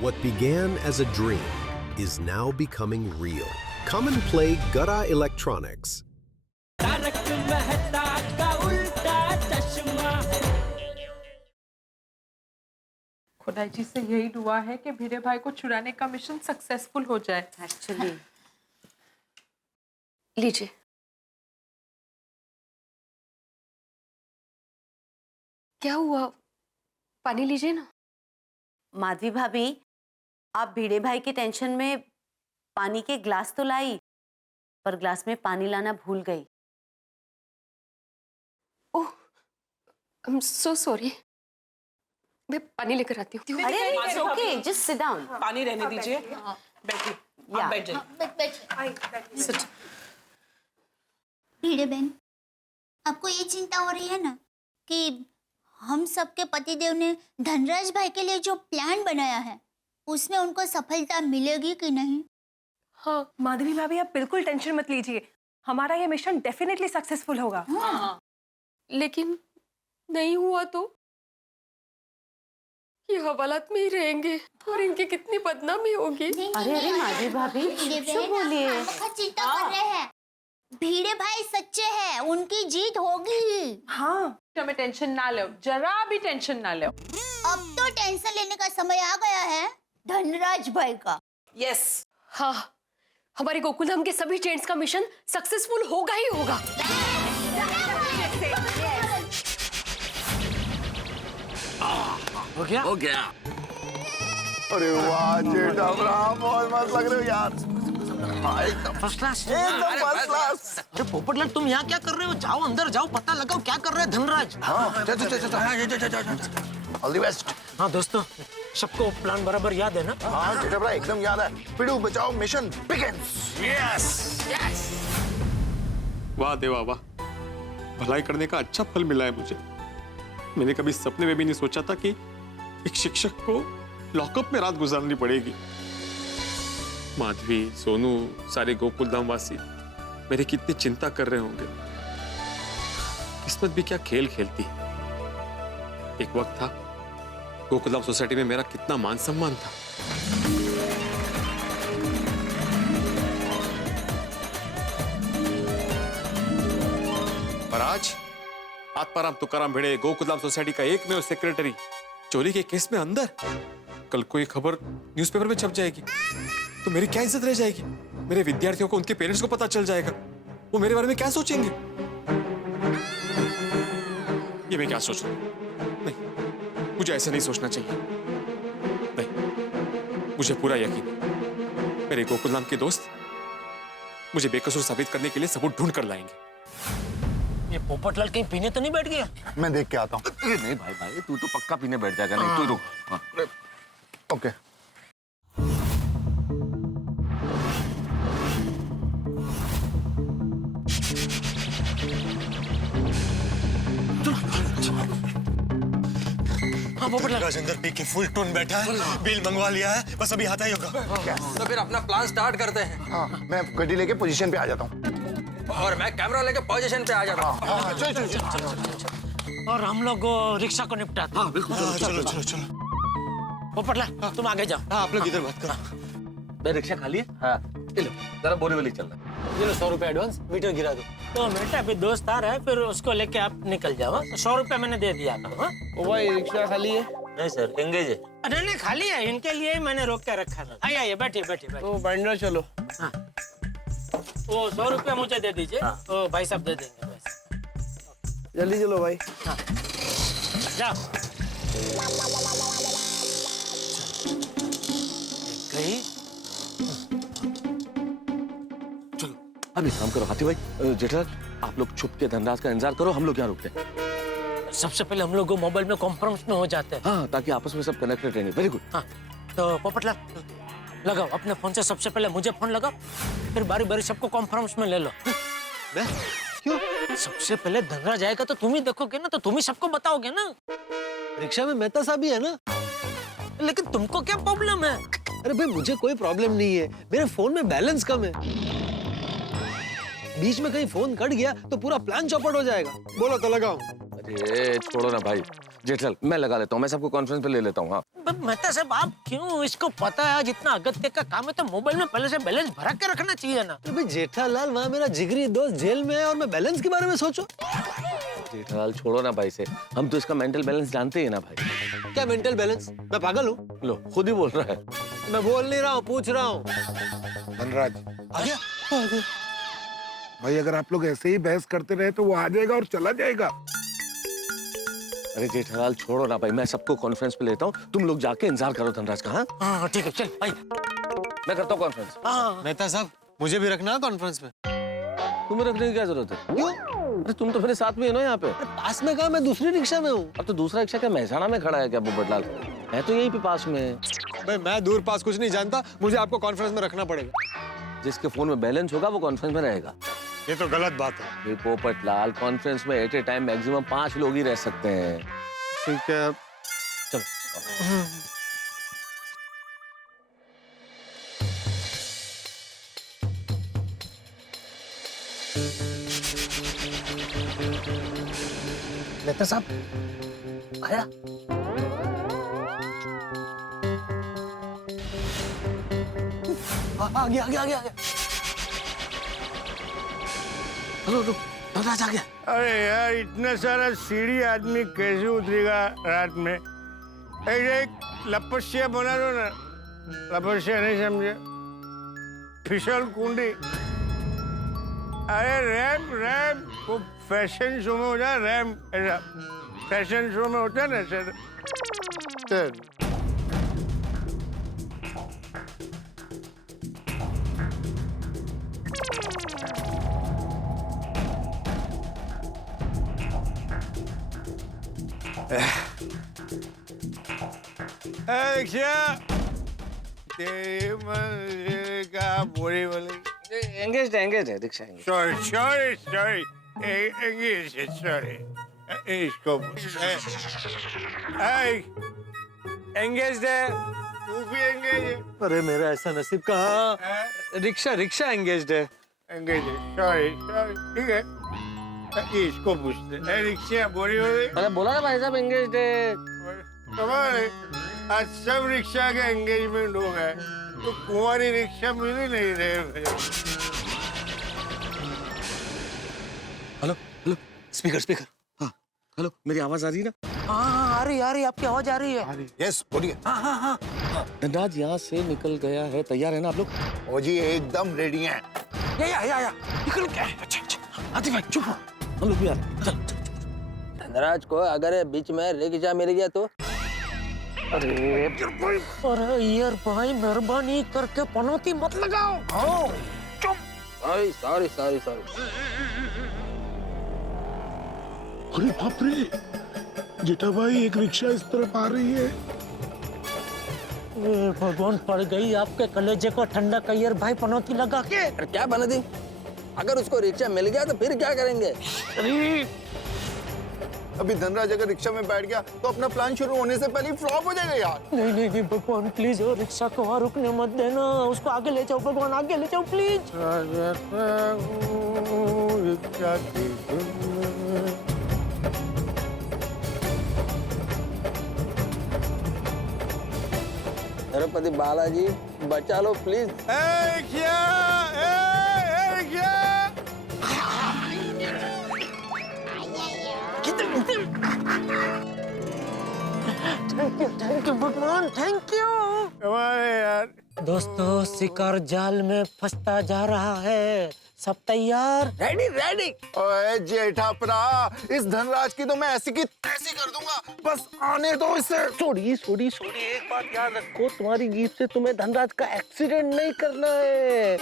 What began as a dream is now becoming real. Come and play Gada Electronics. खुदाई जी से यही दुआ है कि भिड़े भाई को छुड़ाने का मिशन सक्सेसफुल हो जाए। एक्चुअली लीजिए। क्या हुआ? पानी लीजिए ना। माधवी भाभी, आप भिड़े भाई की टेंशन में पानी के ग्लास तो लाई, पर ग्लास में पानी लाना भूल गई। ओह, आई एम सो सॉरी। मैं पानी लेकर आती हूँ। अरे it's okay, just sit down. पानी रहने दीजिए। बैठिए, आप बैठ जाइए। भिड़े बहन, आपको ये चिंता हो रही है ना कि हम सबके पतिदेव ने धनराज भाई के लिए जो प्लान बनाया है उसमें उनको सफलता मिलेगी कि नहीं? हाँ माधवी भाभी, आप बिल्कुल टेंशन मत लीजिए, हमारा ये मिशन डेफिनेटली सक्सेसफुल होगा। हाँ। लेकिन नहीं हुआ तो ये हवालात में ही रहेंगे और इनकी कितनी बदनामी होगी। अरे माधवी भाभी, चुप बोलिए। चिंता कर रहे हैं, भिड़े भाई सच्चे हैं, उनकी जीत होगी ही। हाँ, हमें टेंशन ना लो, जरा भी टेंशन ना लो। अब तो टेंशन लेने का समय आ गया है धनराज भाई का। यस। हाँ, हमारे गोकुल धाम के सभी जेंट्स का मिशन सक्सेसफुल होगा ही होगा। हो गया? हो गया। अरे वाह जेठ अब्राहम, बहुत मस्त लग रहे हो यार। First class. एकदम फर्स्ट क्लास। अरे पोपटलाल, तुम यहाँ क्या कर रहे हो? जाओ अंदर जाओ, पता लगाओ क्या कर रहे हैं धनराज। हाँ, ऑल द बेस्ट। हाँ दोस्तों, सबको प्लान बराबर याद है ना? हाँ जेठ अब्राहम, एकदम याद है। पिड़ू बचाओ मिशन बिगिंस। यस। वाह देवा वाह, भलाई करने का अच्छा फल मिला है मुझे। मैंने कभी सपने में भी नहीं सोचा था कि एक शिक्षक को लॉकअप में रात गुजारनी पड़ेगी। माधवी, सोनू, सारे गोकुल धाम वासी मेरी कितनी चिंता कर रहे होंगे। किस्मत भी क्या खेल खेलती। एक वक्त था गोकुल धाम सोसाइटी में मेरा कितना मान सम्मान था। पर आज आत्माराम तुकाराम भिड़े, गोकुल धाम सोसाइटी का एकमेव सेक्रेटरी, चोरी के केस में अंदर। कल को ये खबर न्यूज़पेपर में छप जाएगी तो मेरी क्या इज्जत रह जाएगी? मेरे विद्यार्थियों को, उनके पेरेंट्स को पता चल जाएगा, वो मेरे बारे में क्या सोचेंगे? ये मैं क्या सोच रहा हूं? नहीं, मुझे ऐसे नहीं सोचना चाहिए। नहीं, मुझे पूरा यकीन है मेरे गोकुल धाम के दोस्त मुझे बेकसूर साबित करने के लिए सबूत ढूंढ कर लाएंगे। ये पोपटलाल कहीं पीने तो नहीं बैठ गया? मैं देख के आता हूँ। नहीं भाई भाई, तू तो पक्का पीने बैठ जाएगा। नहीं तू रुक। हाँ। ओके। हाँ पोपटलाल। राजेंद्र पी के फुल टून बैठा है, बिल मंगवा लिया है, बस अभी आता ही होगा। तो फिर अपना प्लान स्टार्ट करते हैं। हाँ, मैं गड्डी लेके पोजीशन पे आ जाता हूँ। और मैं कैमरा लेके पोजीशन पे आ जाता हूँ। हाँ, चल। और हम लोग रिक्शा को निपटाते। हाँ बिल्कुल, चलो। पोपटलाल तुम आगे जाओ। हाँ, आप लोग इधर बात करो। मैं रिक्शा खाली है? हाँ, लो जरा बोरीवली चलना। ये लो 100 रुपए एडवांस, मीटर गिरा दो। 2 मिनट, अभी दोस्त आ रहा है, फिर उसको लेके आप निकल जाओ। 100 रुपए मैंने दे दिया था। ओ भाई, रिक्शा खाली है? नहीं सर, एंगेज है। नहीं खाली है, इनके लिए ही मैंने रोक के रखा था। आइए बैठिए। तो बाइंडर चलो। हाँ, वो 100 रुपया मुझे दे दीजिए। हाँ। तो भाई साहब दे देंगे पैसे। जल्दी चलो भाई। हाँ जाओ। गई। चलो अभी काम करो हाथी भाई। जेठा, आप लोग छुप के धनराज का इंतजार करो, हम लोग यहाँ रुकते हैं। सबसे पहले हम लोग मोबाइल में कॉन्फ्रेंस में हो जाते हैं। हाँ, ताकि आपस में सब कनेक्टेड रहेंगे। Very good. हाँ, तो पोपटलाल लगाओ अपने फोन से, सबसे पहले मुझे फोन लगाओ, फिर बारी बारी सबको कॉन्फ्रेंस में ले लो। मैं? क्यों? सबसे पहले धनराज आएगा तो तुम ही देखोगे ना, तो तुम ही सबको बताओगे ना। रिक्शा में मेहता साहब भी है ना। लेकिन तुमको क्या प्रॉब्लम है? अरे भाई, मुझे कोई प्रॉब्लम नहीं है, मेरे फोन में बैलेंस कम है। बीच में कहीं फोन कट गया तो पूरा प्लान चौपट हो जाएगा। बोलो तो लगाओ। अरे छोड़ो ना भाई, जेठल मैं लगा लेता हूँ, मैं सबको कॉन्फ्रेंस पे ले लेता हूँ। हाँ मेहता साहब आप क्यों, इसको पता है जितना अगत्य का काम है तो मोबाइल में पहले से बैलेंस भरा के रखना चाहिए ना। भाई जेठालाल, वहाँ मेरा जिगरी दोस्त जेल में है और मैं बैलेंस के बारे में सोचूं। जेठालाल छोड़ो ना भाई से, हम तो इसका मेंटल बैलेंस जानते ही ना भाई। क्या मेंटल बैलेंस? मैं पागल हूँ? लो खुद ही बोल रहा है। मैं बोल नहीं रहा हूँ, पूछ रहा हूँ। धनराज आ गया? भाई अगर आप लोग ऐसे ही बहस करते रहे तो वो आ जाएगा और चला जाएगा। अरे जेठालाल छोड़ो ना भाई, मैं सबको कॉन्फ्रेंस पे लेता हूँ, तुम लोग जाके इंतजार करो धनराज का। हाँ ठीक है चल भाई, मैं करता हूँ कॉन्फ्रेंस। मेहता साहब मुझे भी रखना है कॉन्फ्रेंस में। तुम्हें रखने की क्या जरूरत है? क्यों? अरे तुम तो मेरे साथ में हो ना यहाँ पे। पास में कहा, मैं दूसरी रिक्शा में हूँ। अब तो दूसरा रिक्शा क्या महसाना में खड़ा है क्या पोपटलाल? मैं तो यहीं पे पास में। भाई मैं दूर पास कुछ नहीं जानता, मुझे आपको कॉन्फ्रेंस में रखना पड़ेगा। जिसके फोन में बैलेंस होगा वो कॉन्फ्रेंस में रहेगा। ये तो गलत बात है। पोपटलाल कॉन्फ्रेंस में एट ए टाइम मैक्सिमम 5 लोग ही रह सकते हैं। ठीक है चलो। मेहता साहब आया? आ गया आ गया आ गया। हेलो धनराज आ गया। अरे यार इतना सारा सीढ़ी आदमी कैसे उतरेगा रात में? एक लपस्या बना दो ना। लपस्या नहीं समझे? फिसल कुंडी। अरे रैम रैम वो फैशन शो में होता है, रैम ऐसा फैशन शो में होता है ना सर। एंगेज है रिक्शा। सॉरी इसको एंगेज है, तू भी एंगेज है। अरे मेरा ऐसा नसीब कहाँ, रिक्शा रिक्शा एंगेज्ड है। एंगेज है, सॉरी ठीक है। इसको पूछते रिक्शा बोरी हो गई। अरे बोला ना भाई साहब एंगेज है। कमाल है, आज सब रिक्शा के एंगेजमेंट हो गए तो कुंवारी रिक्शा मिल ही नहीं रहे मुझे। Hello hello speaker speaker. हाँ हेलो मेरी आवाज आ रही है ना? हाँ आ रही आपकी आवाज आ रही है। यस बोलिए। हाँ धनराज यहाँ से निकल गया है, तैयार है ना आप लोग? ओ जी एकदम रेडी हैं। या निकल गया। अच्छा आती भाई चुप हो, हम लोग भी आ रहे हैं। चल धनराज को अगर बीच में रिक्शा मिल गया तो? अरे यार भाई मेहरबानी करके पनौती मत लगाओ। चुप। सॉरी अरे बाप रे, जेठा भाई एक रिक्शा इस तरफ आ रही है। भगवान पड़ गई आपके कलेजे को ठंडा कहियर भाई पनौती लगा के। अरे क्या बना दी, अगर उसको रिक्शा मिल गया तो फिर क्या करेंगे? अभी धनराज अगर रिक्शा में बैठ गया तो अपना प्लान शुरू होने से पहले फ्लॉप हो जाएगा यार। नहीं भगवान प्लीज और रिक्शा को वहाँ रुकने मत देना, उसको आगे ले जाओ भगवान, आगे ले जाओ प्लीज। तिरुपति बालाजी बचा लो प्लीज। थैंक यू भगवान, थैंक यू। यार दोस्तों शिकार जाल में फंसता जा रहा है, सब तैयार? रेडी। ओए जेठा प्रा, इस धनराज की तो मैं ऐसी की तैसी कर दूंगा, बस आने दो इसे। छोड़ी एक बात याद रखो, तुम्हारी जीप से तुम्हें धनराज का एक्सीडेंट नहीं करना है।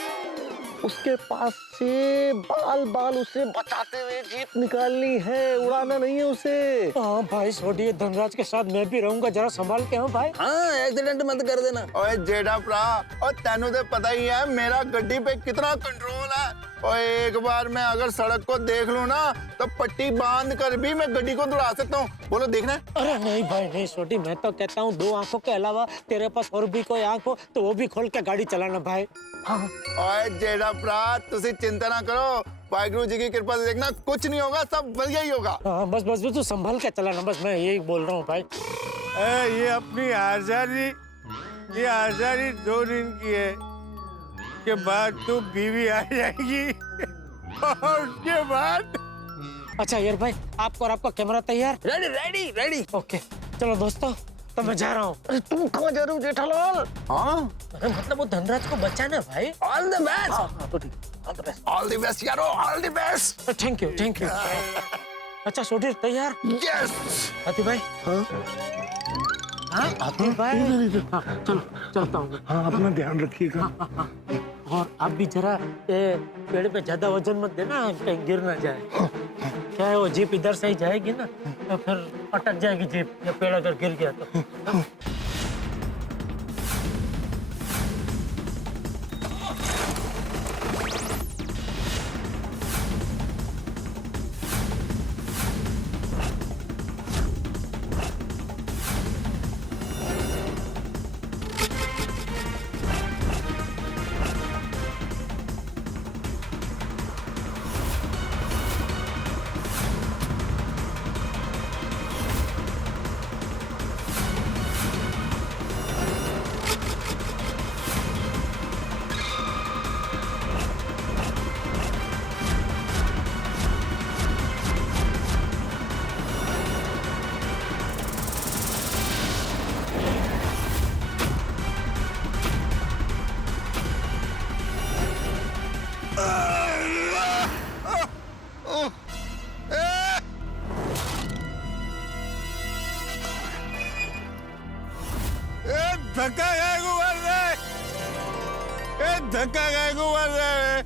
उसके पास से बाल उसे बचाते हुए जीप निकालनी है, उड़ाना नहीं है उसे। हाँ भाई छोड़िए, धनराज के साथ मैं भी रहूंगा, जरा संभाल के। हाँ भाई हाँ एक्सीडेंट मत कर देना। ओए जेठा प्रा, और तेनू तो पता ही है मेरा गड्डी पे कितना कंट्रोल है। और एक बार मैं अगर सड़क को देख लूं ना तो पट्टी बांध कर भी मैं गड्डी को दौड़ा सकता हूँ। बोलो देखना है? अरे नहीं भाई नहीं छोटी, मैं तो कहता हूँ 2 आंखों के अलावा तेरे पास और भी कोई आंख हो तो वो भी खोल के गाड़ी चलाना भाई। ओए जेठा प्रा, तुसी चिंता ना करो, वाहिगुरु जी की कृपा से देखना कुछ नहीं होगा, सब बढ़िया ही होगा। हाँ, बस बस बस तू संभल के चला ना, बस मैं यही बोल रहा हूँ भाई। ये अपनी आजादी, ये आजादी 2 दिन की है, के बाद तो बीवी आ जाएगी और उसके बाद। अच्छा यार भाई, आपको और आपका कैमरा तैयार? Ready ready ready. ओके चलो दोस्तों, तो मैं जा रहा हूँ। अरे तुम कहाँ जा रहे हो जेठालाल? हाँ अरे मतलब वो धनराज को बचाना भाई। All the best. हाँ तो ठीक, all the best. All the best यारो, all the best. Thank you thank you. अच्छा सोटिर तैयार? यस। आतिफ भाई। हाँ आतिफ भाई। हाँ चलो चलता हूँ। हाँ अपना ध्यान रखिएगा। और आप भी जरा ये पेड़ पे ज्यादा वजन मत देना, कहीं गिर ना जाए। क्या है वो जीप इधर से ही जाएगी ना, तो फिर अटक जाएगी जीप, या पेड़ अगर गिर गया तो। धक्का खाए को मार रहा है, धक्का खाए को मार रहा है।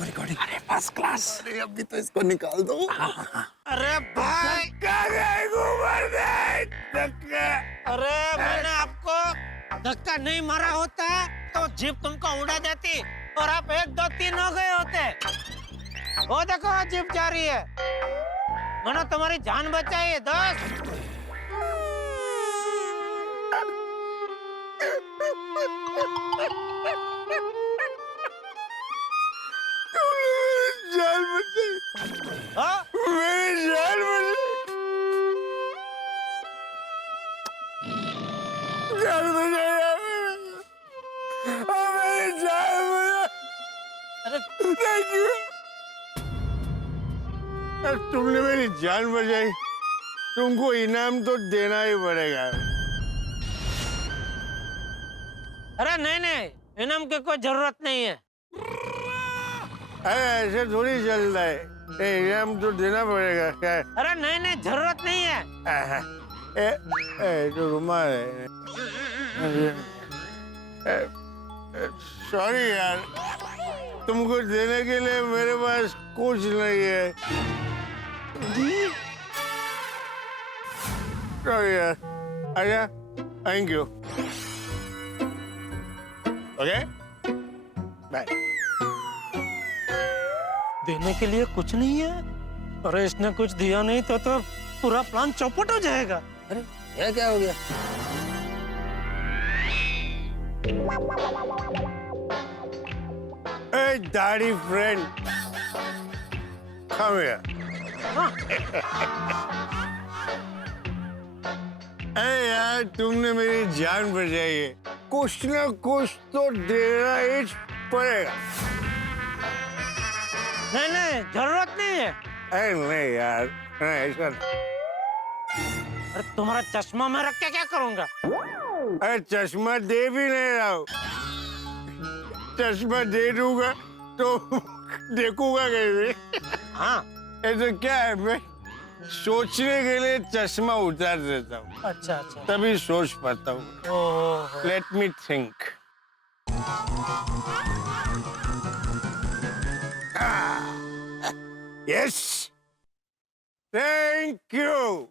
रिकॉर्डिंग। अरे फर्स्ट क्लास। अरे अभी तो इसको निकाल दो। अरे भाई धक्का खाए को मार रहा है, धक्का। अरे मैंने आपको धक्का नहीं मारा होता तो जीप तुमको उड़ा देती और आप 1 2 3 हो गए होते। वो देखो जीप जा रही है, मैंने तुम्हारी जान बचाई है दोस्त। जान बचाई, मेरी जान बचाई, जान बचाई, मेरी जान बचाई। अरे थैंक यू। तुमने मेरी जान बचाई, तुमको इनाम तो देना ही पड़ेगा। अरे नहीं नहीं, इनाम की कोई जरूरत नहीं है। अरे ऐसे थोड़ी चलता है, इनाम तो देना पड़ेगा। क्या? अरे नहीं नहीं, जरूरत नहीं है। तो रुमाल है। सॉरी यार, तुमको देने के लिए मेरे पास कुछ नहीं है। सॉरी यार। अच्छा, थैंक यू। Okay, bye. देने के लिए कुछ नहीं है? अरे इसने कुछ दिया नहीं तो पूरा प्लान चौपट हो जाएगा। अरे ये क्या हो गया? Hey, daddy friend, come here. अरे यार, तुमने मेरी जान बचाई है, कुछ ना कुछ तो देना ही पड़ेगा। नहीं नहीं, जरूरत नहीं है। अरे नहीं यार, नहीं ऐसा। अरे तुम्हारा चश्मा मैं रख के क्या करूंगा? अरे चश्मा दे भी नहीं रहा हूँ, चश्मा दे दूंगा तो देखूंगा कैसे? हाँ ये तो क्या है, मैं सोचने के लिए चश्मा उतार देता हूँ। अच्छा अच्छा, तभी सोच पाता हूँ। Let me think. Yes, thank you.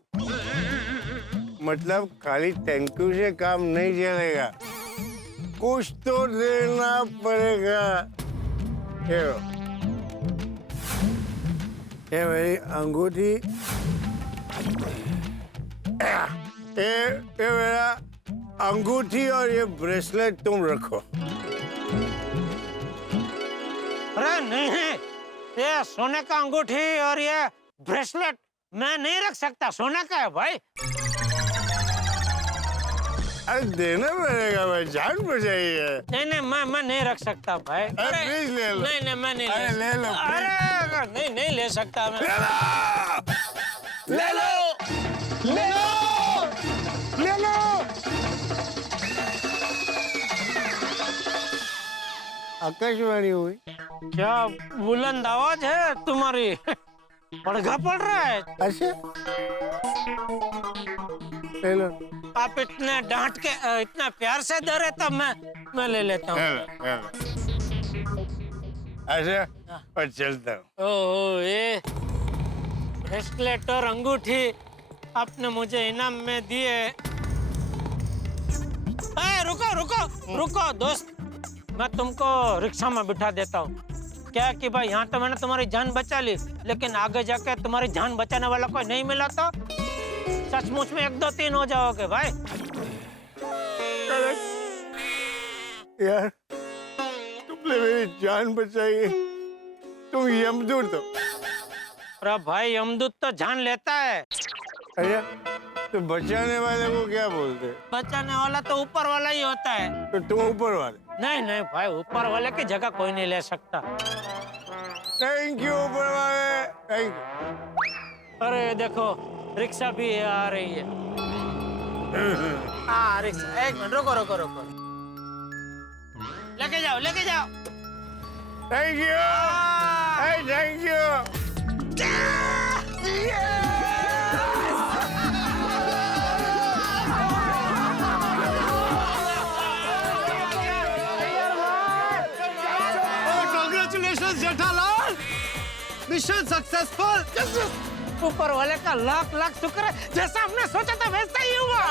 मतलब खाली थैंक यू से काम नहीं चलेगा, कुछ तो देना पड़ेगा। ये मेरी अंगूठी, ये मेरा अंगूठी और ये ब्रेसलेट तुम रखो। अरे नहीं, ये सोने का अंगूठी और ये ब्रेसलेट मैं नहीं रख सकता, सोने का है भाई। अरे देना पड़ेगा भाई, जान बचाइए। नहीं, मैं नहीं रख सकता भाई। अरे प्लीज ले लो। नहीं, मैं नहीं अरे ले लो। अरे नहीं ले सकता मैं। ले लो, ले लो, ले लो। आकाशवाणी हुई क्या बुलंद आवाज है तुम्हारी, पड़घा पड़ रहा है। अच्छा, ले लो। आप इतने डांट के इतना प्यार से दे रहे तब मैं ले लेता हूँ। अच्छा, और चलता हूँ। ओह, ये ब्रेसलेट और अंगूठी आपने मुझे इनाम में दिए। रुको दोस्त, मैं तुमको रिक्शा में बिठा देता हूँ। क्या कि भाई यहाँ तो मैंने तुम्हारी जान बचा ली, लेकिन आगे जाके तुम्हारी जान बचाने वाला कोई नहीं मिला तो सचमुच में 1 2 3 हो जाओगे भाई। यार तुमने मेरी जान बचाई, तुम यमदूत हो। अरे भाई यमदूत तो जान लेता है। अच्छा, तो बचाने वाले को क्या बोलते हैं? बचाने वाला तो ऊपर वाला ही होता है। तो तुम ऊपर वाले? नहीं भाई, ऊपर वाले की जगह कोई नहीं ले सकता। थैंक यू ऊपर वाले, थैंक यू। अरे देखो रिक्शा भी आ रही है। हाँ रिक्शा, 1 मिनट रुको। लेके जाओ। Thank you, thank you. Congratulations Jethalal, mission successful. ऊपर वाले का लाख शुक्र है, जैसा हमने सोचा था वैसा ही हुआ।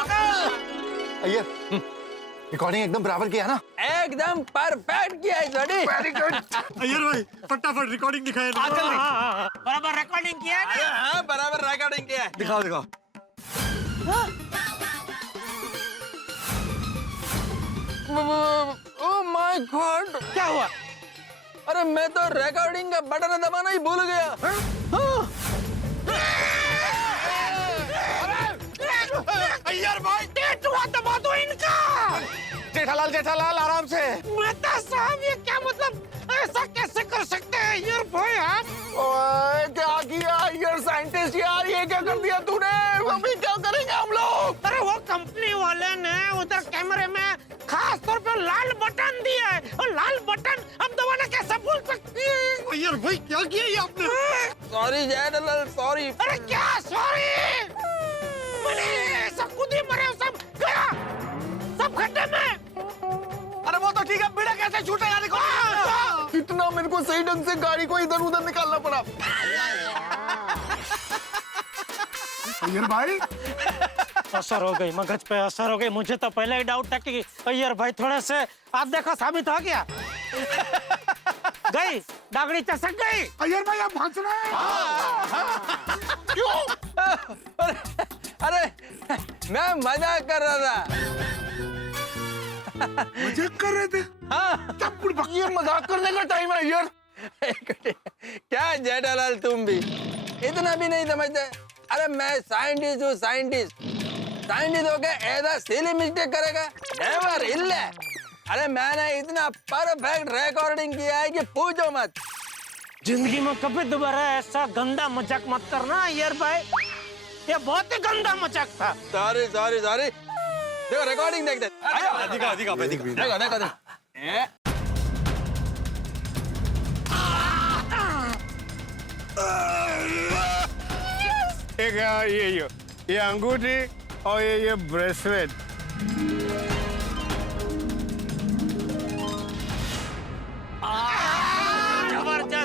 अय्यर, रिकॉर्डिंग एकदम बराबर किया ना? एकदम परफेक्ट किया है जोड़ी। Very good. अय्यर भाई फटाफट रिकॉर्डिंग दिखाइए। बराबर रिकॉर्डिंग किया है ना? हाँ, बराबर रिकॉर्डिंग किया है। दिखाओ। ओह माय गॉड, क्या हुआ? अरे मैं तो रिकॉर्डिंग का बटन दबाना ही भूल गया। अय्यर भाई डेट हुआ दबा दो इनका। जेठालाल आराम से। मेहता साहब ये क्या मतलब, ऐसा कैसे कर सकते हैं अय्यर भाई आप? ओए क्या किया अय्यर साइंटिस्ट यार, ये क्या कर दिया तूने? अभी क्या करेंगे हम लोग? अरे वो कंपनी वाले ने उधर कैमरे में खास तौर पे लाल बटन दिया है, और लाल बटन हम दबाना कैसे भूल सकते हैं? अय्यर भाई क्या किया ये आपने? Sorry Jethalal, sorry. अरे क्या सॉरी? मैंने सब खुद ही मरे, सब गया, सब खड्डे में। अरे वो तो ठीक है, बिना कैसे छूटा यार। इतना मेरे को सही ढंग से गाड़ी को इधर उधर निकालना पड़ा। अय्यर भाई असर हो गई, मगज पे असर हो गई। मुझे तो पहले ही डाउट था कि अय्यर भाई थोड़े से, आप देखो साबित हो गया। गई दागड़ी चसक गई। अय्यर भाई आप हंस रहे हैं? क्यों? अरे मैं मजाक कर रहा था। मजाक कर रहे थे? हाँ, ये मजाक करने का टाइम है यार। क्या जेठालाल तुम भी इतना भी नहीं समझते? अरे मैं साइंटिस्ट हूँ, साइंटिस्ट होके ऐसा सिली मिस्टेक करेगा? नेवर इल्ले। अरे मैंने इतना परफेक्ट रिकॉर्डिंग किया है कि पूछो मत। जिंदगी में कभी दोबारा ऐसा गंदा मजाक मत करना अय्यर भाई, ये बहुत ही गंदा मजाक था। सॉरी। देखो रिकॉर्डिंग देख दे। देखो। एक ये अंगूठी और ये ब्रेसलेट।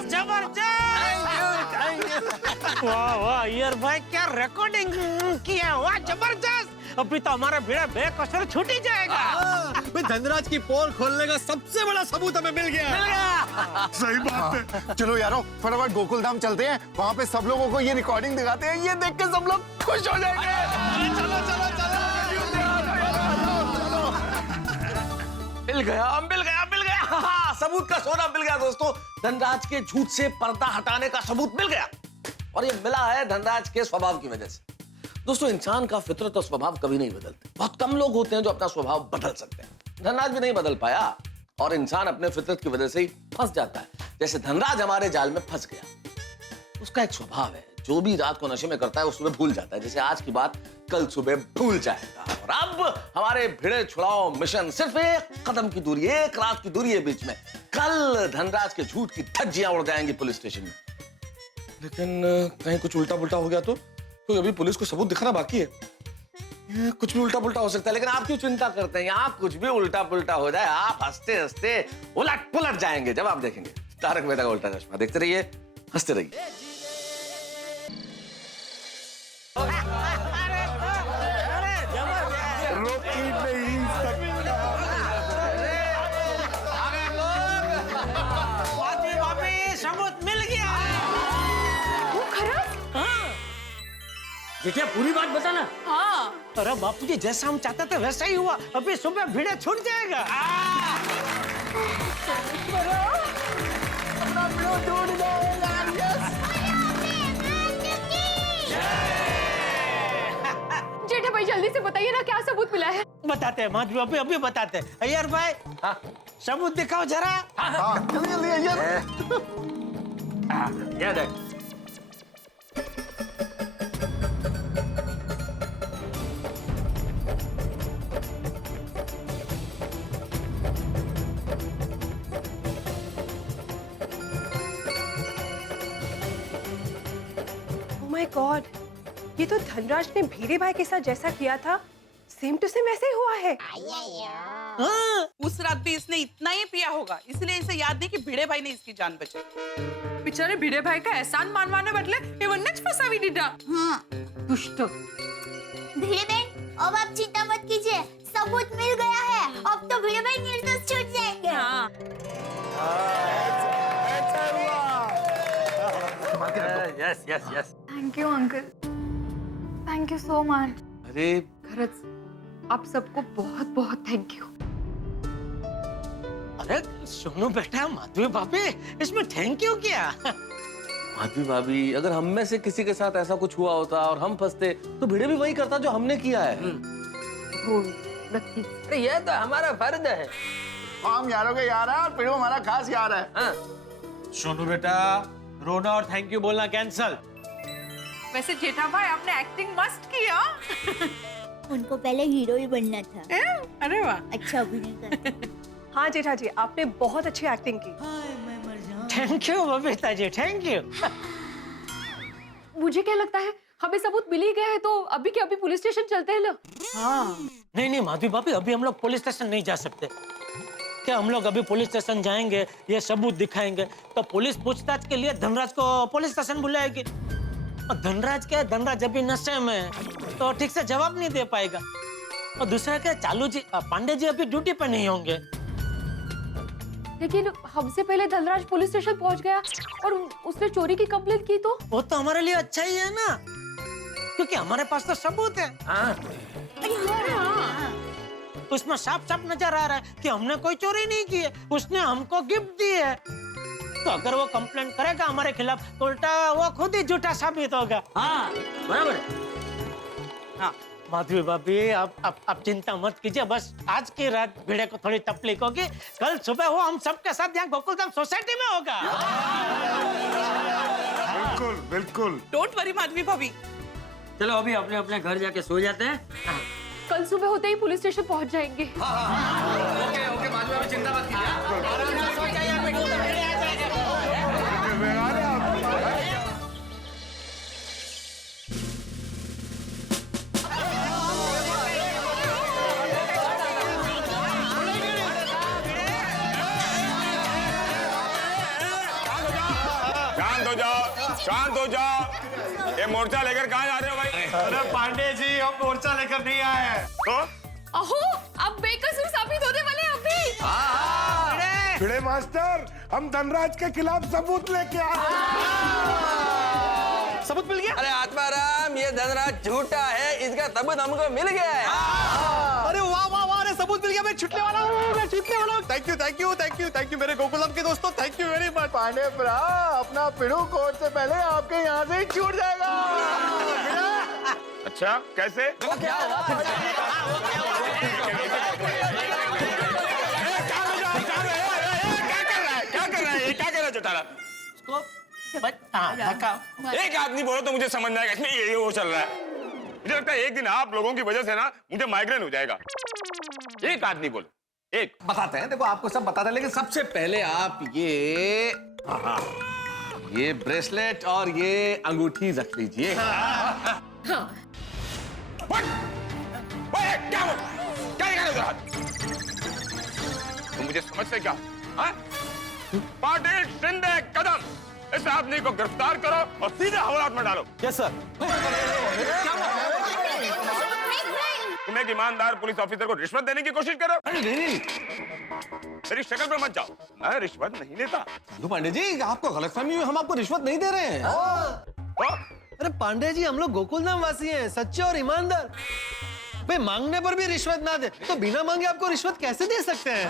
जबरदस्त। वाह अय्यर भाई क्या रिकॉर्डिंग किया, वाह जबरदस्त। अभी तो हमारा भिड़ा बेकसर छूट ही जाएगा। धनराज की पोल खोलने का सबसे बड़ा सबूत हमें मिल गया। सही बात है। चलो यारो फटाफट गोकुल धाम चलते हैं, वहाँ पे सब लोगों को ये रिकॉर्डिंग दिखाते हैं, ये देख के सब लोग खुश हो जाएंगे। चलो। मिल गया। सबूत सबूत का सोना मिल गया दोस्तों। धनराज के झूठ से पर्दा हटाने का सबूत मिल गया, और ये मिला है धनराज के स्वभाव की वजह से। दोस्तों, इंसान का फितरत और स्वभाव कभी नहीं बदलते। बहुत कम लोग होते हैं जो अपना स्वभाव बदल सकते हैं। धनराज भी नहीं बदल पाया, और इंसान अपने फितरत की वजह से ही फंस जाता है। जैसे धनराज हमारे जाल में फंस गया। उसका एक स्वभाव है, जो भी रात को नशे में करता है वो सुबह भूल जाता है। जैसे आज की बात कल सुबह भूल जाएगा। और अब हमारे भिड़े छुड़ाओ मिशन सिर्फ एक कदम की दूरी, एक रात की दूरी है बीच में। कल धनराज के झूठ की धज्जियां उड़ जाएंगी पुलिस स्टेशन में। लेकिन कहीं कुछ उल्टा पुल्टा हो गया तो क्योंकि अभी पुलिस को सबूत दिखाना बाकी है। कुछ भी उल्टा पुल्टा हो सकता है, लेकिन आप क्यों चिंता करते हैं? यहाँ कुछ भी उल्टा पुल्टा हो जाए, आप हंसते हंसते उलट पुलट जाएंगे जब आप देखेंगे तारक मेहता का उल्टा चश्मा। देखते रहिए, हंसते रहिए। सबूत मिल गया। वो खराब? बेटिया पूरी बात बताना। हाँ। अरे बापूजी, जैसा हम चाहते थे वैसा ही हुआ। अभी सुबह भिड़े छूट जाएगा। जेठा भाई जल्दी से बताइए ना, क्या सबूत मिला है? बताते हैं माधवी, अभी बताते हैं। अय्यर भाई, हाँ, सबूत दिखाओ जरा। हाँ, जल्दी अय्यर। ये देख। ओह माय गॉड, ये तो धनराज ने भिड़े भाई के साथ जैसा किया था सेम टू सेम ऐसे ही हुआ है। हाँ, उस रात भी इसने इतना ही पिया होगा, इसलिए इसे याद नहीं कि भिड़े भाई ने इसकी जान बचाई। बेचारे भिड़े भाई का एहसान मानवाने बदले एवन्नेच फसावी दीदा। हाँ दुष्ट। भिड़े बहन, अब आप चिंता मत कीजिए, सबूत मिल गया है। अब तो भिड़े भाई निर्दोष छूट जाएंगे। हाँ। Yes yes yes. Thank you uncle, thank you so much. अरे खरच, आप सबको बहुत बहुत थैंक यू। अरे सुनो बेटा, माधवी भाभी, इसमें थैंक यू क्या? माधवी भाभी, अगर हम में से किसी के साथ ऐसा कुछ हुआ होता और हम फंसते तो भिड़े भी वही करता जो हमने किया है। अरे ये तो हमारा फर्ज है। हम यारों के यार हैं और पिड़ू हमारा खास यार है। हाँ। सोनू बेटा, रोना और थैंक यू बोलना कैंसल। वैसे जेठा भाई, आपने एक्टिंग मस्त किया। उनको पहले हीरो ही बनना था। अरे वाह, अच्छा अभिनय कर। हाँ जेठा जी, आपने बहुत अच्छी एक्टिंग की। Thank you Babita ji, thank you. मुझे क्या लगता है, हमें सबूत मिल ही गया है तो अभी के अभी पुलिस स्टेशन चलते हैं ना। हाँ। नहीं माधवी भाभी, अभी हम लोग पुलिस स्टेशन नहीं जा सकते। क्या हम लोग अभी पुलिस स्टेशन जाएंगे, ये सबूत दिखाएंगे तो पुलिस पूछताछ के लिए धनराज को पुलिस स्टेशन बुलाएगी। और धनराज अभी नशे में है तो ठीक से जवाब नहीं दे पाएगा। और दूसरा क्या, चालू जी, पांडे जी अभी ड्यूटी पे नहीं होंगे। लेकिन हमसे पहले धनराज पुलिस स्टेशन पहुंच गया और उसने चोरी की कंप्लेंट की तो वो तो हमारे लिए अच्छा ही है ना, क्योंकि हमारे पास तो सबूत है। तो उसमें साफ साफ नजर आ रहा है कि हमने कोई चोरी नहीं की है, उसने हमको गिफ्ट दी है। तो अगर वो कंप्लेंट करेगा हमारे खिलाफ तो उल्टा वो खुद ही झूठा साबित होगा। हाँ, बराबर है। हाँ माधवी भाभी, आप चिंता मत कीजिए, बस आज की रात भिड़े को थोड़ी तकलीफ होगी, कल सुबह वो हम सबके साथ यहाँ गोकुलधाम सोसाइटी में होगा। बिल्कुल बिल्कुल। डोंट वरी माधवी भाभी। चलो अभी अपने अपने घर जाके सो जाते हैं। कल सुबह होते ही पुलिस स्टेशन पहुंच जाएंगे। ओके ओके माधवी भाभी, चिंता मत कीजिए। शांत हो जाओ। ये मोर्चा लेकर कहाँ जा रहे हो भाई? अरे पांडे जी, हम मोर्चा लेकर नहीं आए हैं। तो अहो, अब बेकसूर साबित होने वाले हैं अभी। भिड़े मास्टर, हम धनराज के खिलाफ सबूत लेके आए। सबूत मिल गया? अरे आत्माराम, ये धनराज झूठा है, इसका सबूत हमको मिल गया है। अरे वाह वाह वाह, अरे सबूत मिल गया, मैं छूटने वाला हूँ, मैं छूटने वाला हूँ। Thank you thank you thank you thank you मेरे गोकुलम के दोस्तों, thank you very much. Pande bro, अपना पिड़ू कोर्ट से पहले आपके यहाँ से ही छूट जाएगा। अच्छा कैसे? क्या कर रहा है जोटाला? एक आदमी बोलो तो मुझे समझ में आएगा इसमें ये वो चल रहा है। मुझे लगता है एक दिन आप लोगों की वजह से ना मुझे माइग्रेन हो जाएगा। एक आदमी बोलो, एक। बताते हैं, देखो आपको सब बताते हैं, लेकिन सबसे पहले आप ये ब्रेसलेट और ये अंगूठी रख लीजिए। क्या तुम मुझे समझ से क्या? पाटिल शिंदे कदम, इस आदमी को गिरफ्तार करो और सीधे हवालात में डालो। Yes sir. तुम एक ईमानदार पुलिस ऑफिसर को रिश्वत देने की कोशिश करो? नहीं, मेरी शक्ल पे मत जाओ, मैं रिश्वत नहीं लेता। पांडे जी आपको गलतफहमी हुई, हम आपको रिश्वत नहीं दे रहे हैं। अरे पांडे जी, हम लोग गोकुलधाम वासी हैं, सच्चे और ईमानदार। भाई मांगने पर भी रिश्वत ना दे तो बिना मांगे आपको रिश्वत कैसे दे सकते हैं?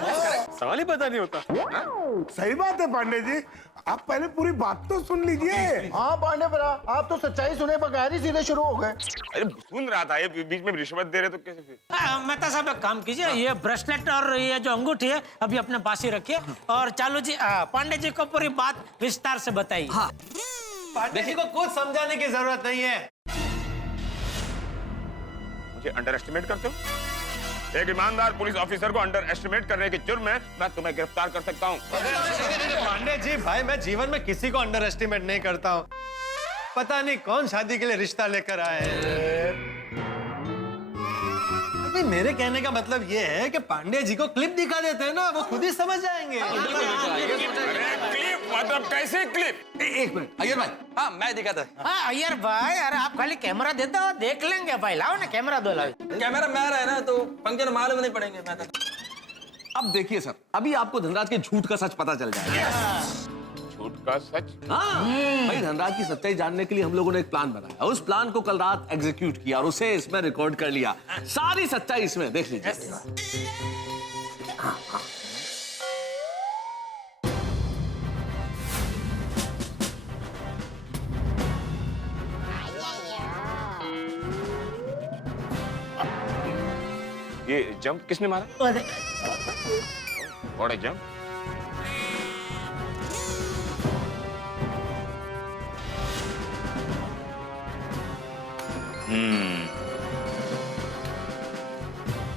सवाल ही पता नहीं होता। सही बात है पांडे जी, आप पहले पूरी बात तो सुन लीजिए। हाँ पांडे ब्रा, आप तो सच्चाई सुने बगैर ही सीधे शुरू हो गए। अरे सुन रहा था, ये बीच में रिश्वत दे रहे तो कैसे फिर? मेहता साहब एक काम कीजिए, ये ब्रेसलेट और ये जो अंगूठी है अभी अपने पास ही रखिए, और चालू जी पांडे जी को पूरी बात विस्तार से बताइए। पांडे जी को कुछ समझाने की जरूरत नहीं है। मुझे अंडर एस्टिमेट करते हो? एक ईमानदार पुलिस ऑफिसर को अंडर एस्टिमेट करने के जुर्म में मैं तुम्हें गिरफ्तार कर सकता हूँ। पांडे जी भाई, मैं जीवन में किसी को अंडर एस्टिमेट नहीं करता हूँ। पता नहीं कौन शादी के लिए रिश्ता लेकर आए हैं। मेरे कहने का मतलब ये है कि पांडे जी को क्लिप दिखा देते हैं ना, वो खुद ही समझ जाएंगे। क्लिप मतलब कैसे क्लिप? एक मिनट अय्यर भाई, हाँ मैं दिखाता। हाँ अय्यर भाई, अरे आप खाली कैमरा देते हो, देख लेंगे भाई। लाओ ना कैमरा, दो लाओ। कैमरा मैं रहा ना तो पंकज मालूम नहीं पड़ेंगे। मैं अब देखिए सर, अभी आपको धनराज के झूठ का सच पता चल जाएगा। झूठ का सच? हाँ भाई, धनराज की सच्चाई जानने के लिए हम लोगों ने एक प्लान बनाया। उस प्लान को कल रात एग्जीक्यूट किया और उसे इसमें रिकॉर्ड कर लिया। सारी सच्चाई इसमें देख लीजिए। ये जंप किसने मारा? What jump?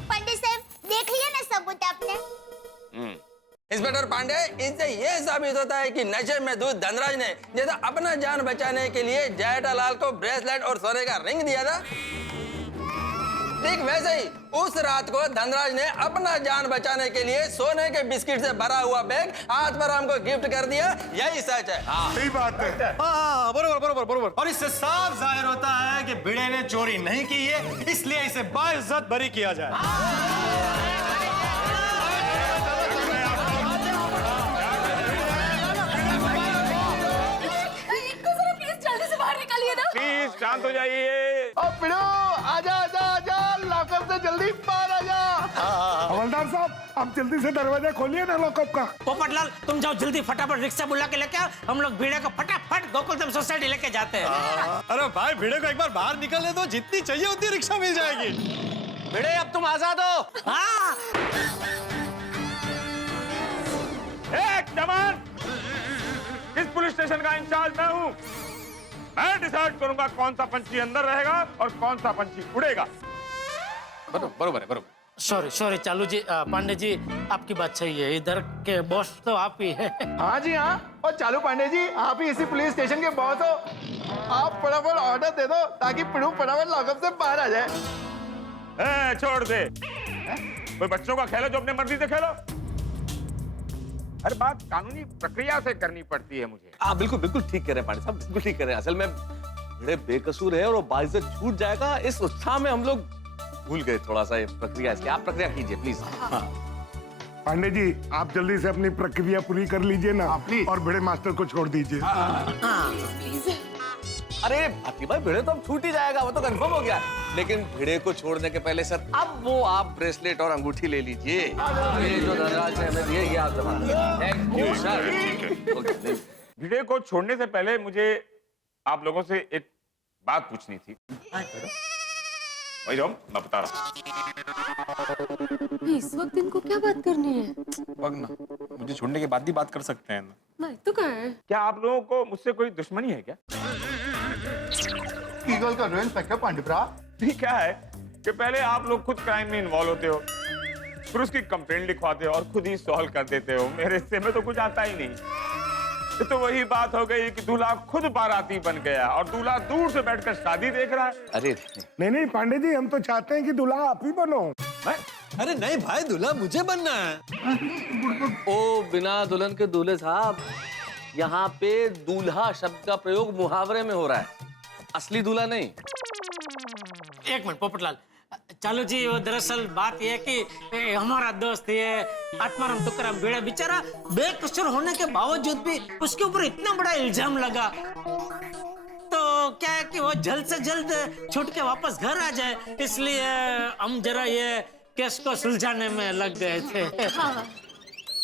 पंडित साहब देख लिया ना सबूत आपने? इंस्पेक्टर पांडे, इनसे ये साबित होता है कि नशे में धुत धनराज ने जैसा अपना जान बचाने के लिए जेठालाल को ब्रेसलेट और सोने का रिंग दिया था, ठीक वैसे ही उस रात को धनराज ने अपना जान बचाने के लिए सोने के बिस्किट से भरा हुआ बैग आज पर हमको गिफ्ट कर दिया। यही सच है। सही बात है। हाँ बरोबर बरोबर बरोबर। और इससे साफ जाहिर होता है कि भिड़े ने चोरी नहीं की है, इसलिए इसे बाइज्जत बरी किया जाए। प्लीज शांत हो जाइए। पिड़ू आजा आजा आजा, लॉकअप से जल्दी बाहर आजा। हवलदार साहब, आप जल्दी से दरवाजा खोलिए ना लॉकअप का। पोपटलाल तुम जाओ जल्दी, फटाफट रिक्शा बुला के लेके आओ, हम लोग भिड़े को फटाफट गोकुलधाम सोसाइटी लेके जाते हैं। अरे भाई, भिड़े को एक बार बाहर निकलने दो, जितनी चाहिए उतनी रिक्शा मिल जाएगी। भिड़े अब तुम आजाद हो। हाँ। जवान, इस पुलिस स्टेशन का इंचार्ज मैं हूँ। मैं डिसाइड करूंगा कौन सा पंछी अंदर रहेगा और कौन सा पंछी उड़ेगा। बरोबर है, बरोबर। सॉरी सॉरी चालू जी, पांडे जी आपकी बात सही है, इधर के बॉस तो आप ही है। हाँ जी हाँ, और चालू पांडे जी आप ही इसी पुलिस स्टेशन के बॉस हो। आप फटाफट ऑर्डर दे दो ताकि पिड़ू फटाफट लॉकअप से बाहर आ जाए। छोड़ दे, कोई बच्चों का खेल है जो अपने मर्जी से खेलो। हर बात कानूनी प्रक्रिया से करनी पड़ती है मुझे। आप बिल्कुल बिल्कुल ठीक कह रहे हैं पांडे साहब, बिल्कुल ठीक कह रहे हैं। असल में भिड़े बेकसूर है और वो बाइज्जत छूट जाएगा, इस उत्साह में हम लोग भूल गए थोड़ा सा ये प्रक्रिया। इसकी आप प्रक्रिया कीजिए प्लीज। पांडे जी आप जल्दी से अपनी प्रक्रिया पूरी कर लीजिए ना, और भिड़े मास्टर को छोड़ दीजिए। अरे भाती भाई भिड़े तो अब छूट ही जाएगा, वो तो कंफर्म हो गया। लेकिन भिड़े को छोड़ने के पहले सर अब वो आप ब्रेसलेट और अंगूठी ले लीजिए। ये जो धनराज ने हमें दिए ये आप जमा। Thank you sir. भिड़े को छोड़ने से पहले मुझे आप लोगों से एक बात पूछनी थी। वही जाओ, मैं बता रहा इस वक्त इनको क्या बात करनी है? वगना, मुझे छोड़ने के बाद भी बात कर सकते हैं ना। नहीं तो क्या है? क्या आप लोगों को मुझसे कोई दुश्मनी है क्या? ईगल कर रहे हैं क्या पांडिप्रा? क्या है कि पहले आप लोग खुद क्राइम में इन्वॉल्व होते हो, फिर उसकी कंप्लेंट लिखवाते हो और खुद ही सॉल्व कर देते हो। मेरे हिस्से में तो कुछ आता ही नहीं। तो वही बात हो गई कि दूल्हा खुद बाराती बन गया और दूल्हा दूर से बैठकर शादी देख रहा है। अरे नहीं पांडे जी, हम तो चाहते हैं कि दूल्हा आप ही बनो। अरे नहीं भाई, दूल्हा मुझे बनना है। ओ बिना दुल्हन के दूल्हे साहब, यहाँ पे दूल्हा शब्द का प्रयोग मुहावरे में हो रहा है, असली दूल्हा नहीं। एक मिनट पोपटलाल, चलो जी, वो दरअसल बात यह है कि हमारा दोस्त ये आत्माराम तुकाराम भिड़े बेचारा बेकसूर होने के बावजूद भी उसके ऊपर इतना बड़ा इल्जाम लगा, तो क्या है कि वो जल्द से जल्द छूट के वापस घर आ जाए, इसलिए हम जरा ये केस को सुलझाने में लग गए थे।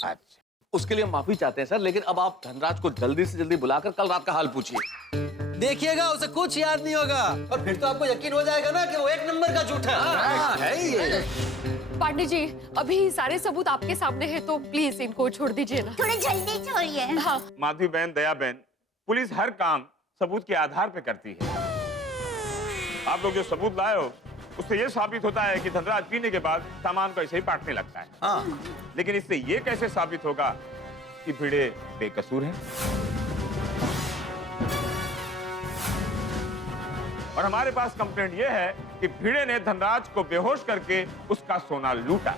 अच्छा, उसके लिए माफी चाहते हैं सर, लेकिन अब आप धनराज को जल्दी से जल्दी बुलाकर कल रात का हाल पूछिए। देखिएगा उसे कुछ याद नहीं होगा और फिर तो आपको यकीन हो जाएगा ना कि वो एक नंबर का झूठा है ही ये। पांडे जी, अभी सारे सबूत आपके सामने हैं, तो प्लीज इनको छोड़ दीजिए ना। थोड़ा जल्दी छोड़िए। हाँ। माधवी बहन, दया बहन, पुलिस हर काम सबूत के आधार पे करती है। आप लोग जो सबूत लाए हो उससे ये साबित होता है कि धनराज पीने के बाद सामान को ऐसे ही बांटने लगता है। हाँ। लेकिन इससे ये कैसे साबित होगा कि भिड़े बेकसूर है? और हमारे पास कंप्लेंट ये है कि भिड़े ने धनराज को बेहोश करके उसका सोना लूटा।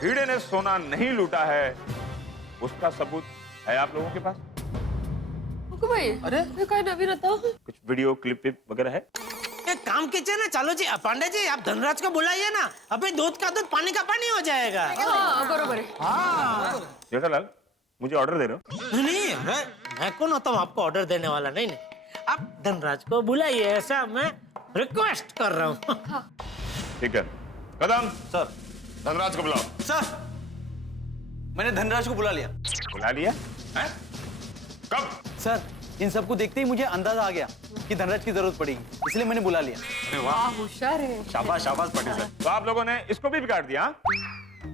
भिड़े ने सोना नहीं लूटा है, उसका सबूत है आप लोगों के पास? भाई, अरे नवीन बताओ, कुछ वीडियो क्लिप वगैरह है? एक काम कीजिए ना, चलो जी पांडे जी, आप धनराज को बुलाइए ना, अभी दूध का दूध पानी का पानी हो जाएगा। हाँ, बरोबर है। हाँ। जेठालाल, मुझे ऑर्डर दे रहे हो? नहीं, अरे मैं कौन होता हूँ आपको ऑर्डर देने वाला? नहीं, आप धनराज को बुलाइए, ऐसा मैं रिक्वेस्ट कर रहा हूँ। ठीक है। कदम सर, धनराज को बुलाओ। सर, मैंने धनराज को बुला लिया। बुला लिया? हैं? कब? सर, इन सबको देखते ही मुझे अंदाजा आ गया कि धनराज की जरूरत पड़ेगी, इसलिए मैंने बुला लिया। अरे वाह, होशियार है। शाबाश शाबाश पांडे सर। तो आप लोगों ने इसको भी बिगाड़ दिया,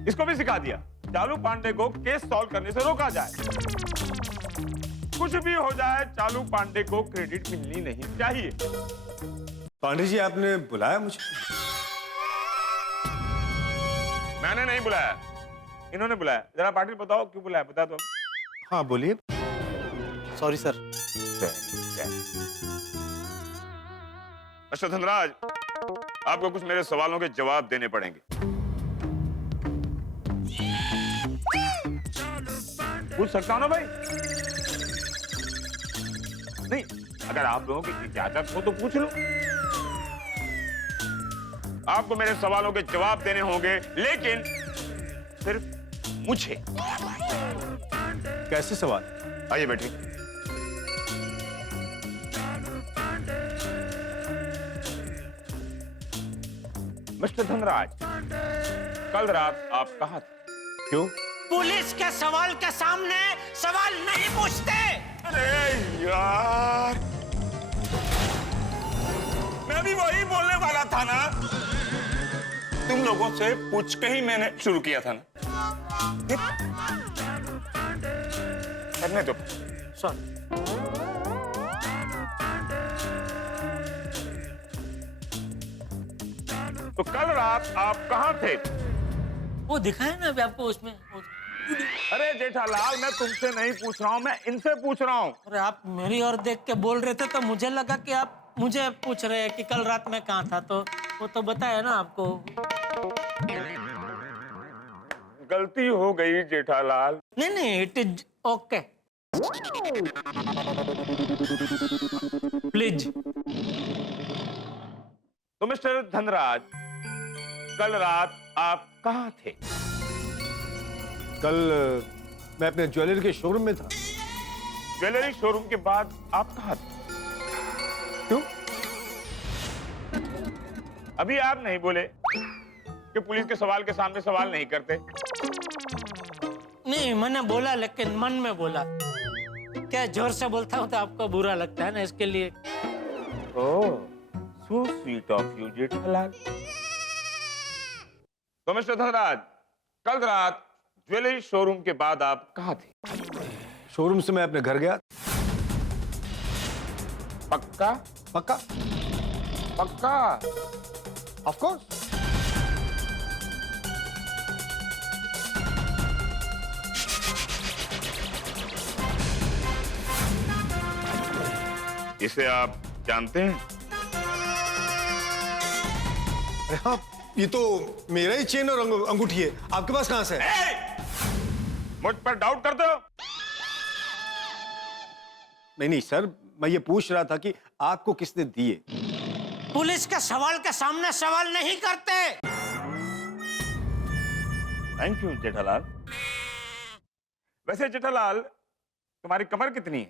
इसको भी सिखा दिया। चालू पांडे को केस सॉल्व करने से रोका जाए। कुछ भी हो जाए, चालू पांडे को क्रेडिट मिलनी नहीं चाहिए। पांडे जी, आपने बुलाया मुझे? मैंने नहीं बुलाया, इन्होंने बुलाया। जरा पाटिल बताओ क्यों बुलाया, बता दो। हाँ बोलिए। Sorry sir. मिस्टर धनराज, आपको कुछ मेरे सवालों के जवाब देने पड़ेंगे। पूछ सकता हूं ना भाई? नहीं, अगर आप लोगों की इजाजत हो तो पूछ लो। आपको मेरे सवालों के जवाब देने होंगे, लेकिन सिर्फ मुझे। कैसे सवाल? आइए बैठिए। मिस्टर धनराज, कल रात आप कहाँ थे? क्यों? पुलिस के सवाल के सामने सवाल नहीं पूछते। अरे यार, मैं भी वही बोलने वाला था ना। तुम लोगों से पूछ के ही मैंने शुरू किया था ना। करने दो। सॉरी। तो कल रात आप कहाँ थे? वो दिखाए ना अभी आपको उसमें। अरे जेठालाल, मैं तुमसे नहीं पूछ रहा हूँ, मैं इनसे पूछ रहा हूँ। अरे आप मेरी ओर देख के बोल रहे थे तो मुझे लगा कि आप मुझे पूछ रहे हैं कि कल रात में कहाँ था, तो वो तो बताया ना आपको। गलती हो गई जेठालाल। नहीं, इट इज ओके। प्लीज। तो मिस्टर धनराज, कल रात आप कहाँ थे? कल मैं अपने ज्वेलरी के शोरूम में था। ज्वेलरी शोरूम के बाद आप कहाँ थे? अभी आप नहीं बोले कि पुलिस के सवाल के सामने सवाल नहीं करते। नहीं, मैंने बोला लेकिन मन में बोला। क्या जोर से बोलता हूँ तो आपको बुरा लगता है ना, इसके लिए। ओह, so sweet of you, Jethalal. तो मिस्टर धनराज, कल रात ज्वेलरी शोरूम के बाद आप कहाँ थे? शोरूम से मैं अपने घर गया। पक्का? पक्का? पक्का? Of course. इसे आप जानते हैं? अरे हाँ, ये तो मेरा ही चेन और अंगूठी है। आपके पास कहां से है? मुझ पर डाउट करते हो? नहीं सर, मैं ये पूछ रहा था कि आपको किसने दिए? पुलिस के सवाल के सामने सवाल नहीं करते। Thank you Jethalal. वैसे जेठालाल, तुम्हारी कमर कितनी है?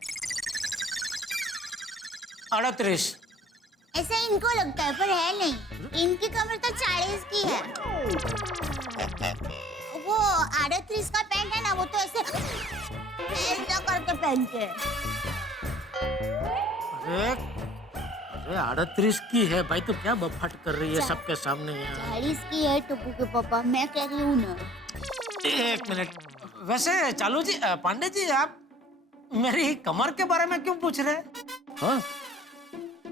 38। ऐसा इनको लगता है पर है नहीं। इनकी कमर तो 40 की है। वो 38 का पैंट है ना, वो तो ऐसे करके पहनते हैं। अरे 38 की है भाई, तो क्या बफाट कर रही है सबके सामने यार। 40 की है टप्पू के पापा, मैं कह रही हूँ ना। एक मिनट, वैसे चालू जी, पांडे जी, आप मेरी कमर के बारे में क्यों पूछ रहे हैं? हाँ,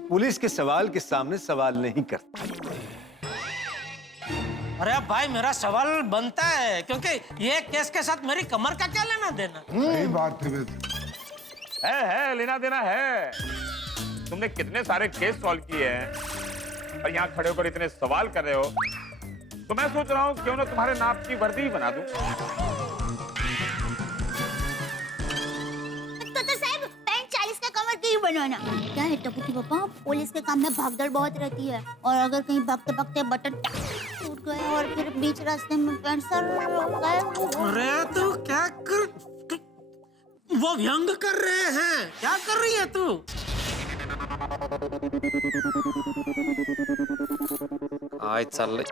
पुलिस के सवाल के सामने सवाल नहीं करता। अरे भाई, मेरा सवाल बनता है क्योंकि ये केस के साथ मेरी कमर का क्या लेना देना? सही बात है, लेना देना है। तुमने कितने सारे केस सॉल्व किए हैं और यहाँ खड़े होकर इतने सवाल कर रहे हो, तो मैं सोच रहा हूँ क्यों ना तुम्हारे नाप की वर्दी ही बना दूं। तो साहब, पैंट 40 का कमर की ही बनवाना। क्या है टप्पू की पापा, पुलिस के काम में भागदौड़ बहुत रहती है, और अगर कहीं भागते भागते बटन टूट गए और फिर बीच रास्ते में पैंट सर गए। अरे तू क्या कर, वो व्यंग कर रहे हैं, क्या कर रही है तू? आज चाललंय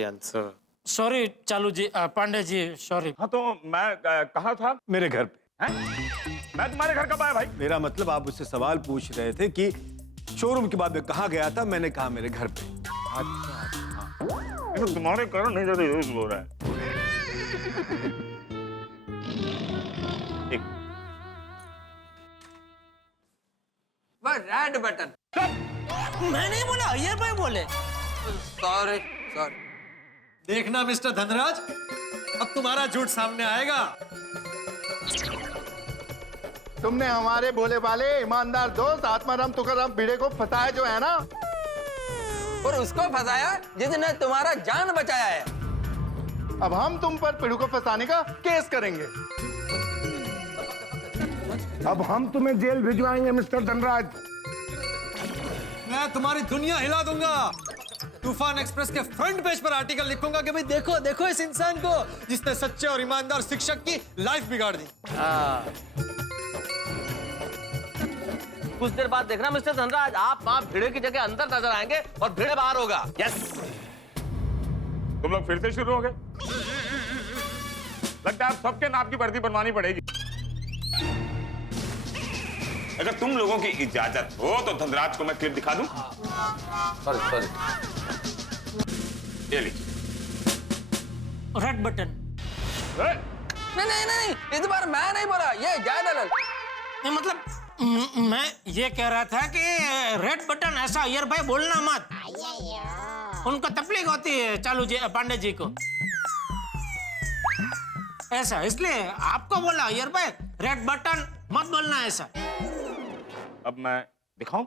यांचं। सॉरी चालू जी, पांडे जी, सॉरी। हाँ, तो मैं कहाँ था? मेरे घर पे। मैं तुम्हारे घर कब आया भाई? मेरा मतलब, आप उससे सवाल पूछ रहे थे कि शोरूम के बाद में कहाँ गया था। मैंने कहा मेरे घर पे। अच्छा, तुम्हारे कारण नहीं ज्यादा यूज हो रहा है। वो रेड बटन। मैं नहीं बोला, ये भाई बोले। सॉरी। देखना मिस्टर धनराज, अब तुम्हारा झूठ सामने आएगा। तुमने हमारे भोले भाले ईमानदार दोस्त आत्माराम तुकाराम भिड़े को फंसाया जो है ना, और उसको फंसाया जिसने तुम्हारा जान बचाया है। अब हम तुम पर पिड़ू को फंसाने का केस करेंगे। अब हम तुम्हें जेल भिजवाएंगे मिस्टर धनराज। मैं तुम्हारी दुनिया हिला दूंगा। तूफान एक्सप्रेस के फ्रंट पेज पर आर्टिकल लिखूंगा कि भाई देखो देखो इस इंसान को जिसने सच्चे और ईमानदार शिक्षक की लाइफ बिगाड़ दी। कुछ देर बाद देखना मिस्टर धनराज, आप वहां भिड़े की जगह अंदर नजर आएंगे और भिड़े बाहर होगा। यस। तुम लोग फिर से शुरू हो गए। लगता है आप सबके नाप की वर्दी बनवानी पड़ेगी। अगर तुम लोगों की इजाजत हो तो धनराज को मैं क्लिप दिखा दूं। सॉरी। ये लीजिए। Red button. नहीं, इस बार मैं नहीं बोला, ये जय दलाल। नहीं, मतलब मैं ये कह रहा था कि रेड बटन ऐसा अय्यर भाई बोलना मत, उनको तकलीफ होती है चालू जी, पांडे जी को ऐसा, इसलिए आपको बोला अय्यर भाई रेड बटन मत बोलना ऐसा। अब मैं दिखाऊं?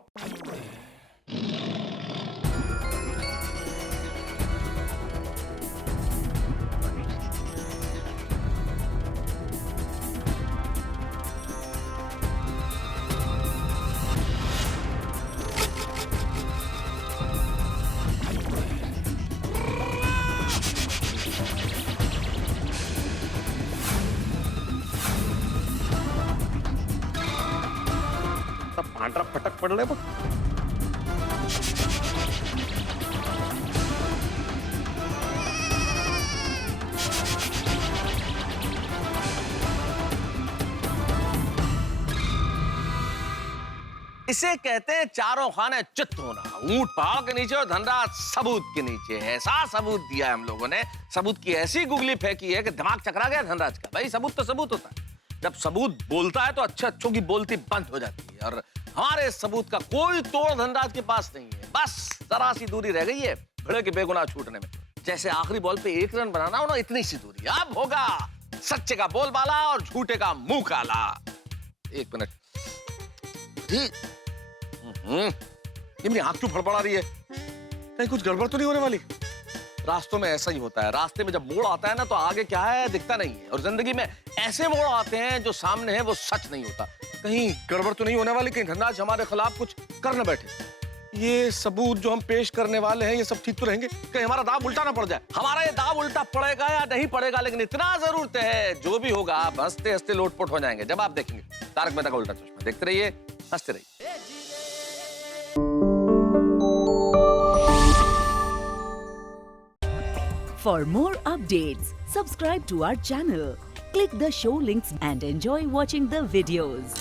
पांढरा फटक पडलाय बघ। इसे कहते हैं चारों खाने चित्त होना। ऊंट पहाड़ के नीचे और धनराज सबूत के नीचे। ऐसा सबूत दिया है हम लोगों ने, सबूत की ऐसी गुगली फेंकी है कि दिमाग चकरा गया धनराज का। भाई सबूत तो सबूत होता है, जब सबूत बोलता है तो अच्छों की बोलती बंद हो जाती है। और हमारे सबूत का कोई तोड़ धनराज के पास नहीं है। बस जरा सी दूरी रह गई है भिड़े के बेगुनाह छूटने में। जैसे आखिरी बॉल पे 1 रन बनाना हो ना, इतनी सी दूरी। अब होगा सच्चे का बोलबाला और झूठे का मुंह काला। 1 मिनट जी। ये मेरी आंख क्यों फड़फड़ा रही है? कहीं कुछ गड़बड़ तो नहीं होने वाली? रास्तों में ऐसा ही होता है, रास्ते में जब मोड़ आता है ना तो आगे क्या है दिखता नहीं है। और जिंदगी में ऐसे मोड़ आते हैं जो सामने है वो सच नहीं होता। कहीं गड़बड़ तो नहीं होने वाली? कहीं धनराज हमारे खिलाफ कुछ कर न बैठे? ये सबूत जो हम पेश करने वाले हैं ये सब ठीक तो रहेंगे? कहीं हमारा दाव उल्टा ना पड़ जाए? हमारा ये दाव उल्टा पड़ेगा या नहीं पड़ेगा, लेकिन इतना जरूर तय है जो भी होगा आप हंसते हंसते लोटपोट हो जाएंगे जब आप देखेंगे तारक मेहता का उल्टा चश्मा। देखते रहिए, हंसते रहिए। For more updates, subscribe to our channel, click the show links and enjoy watching the videos.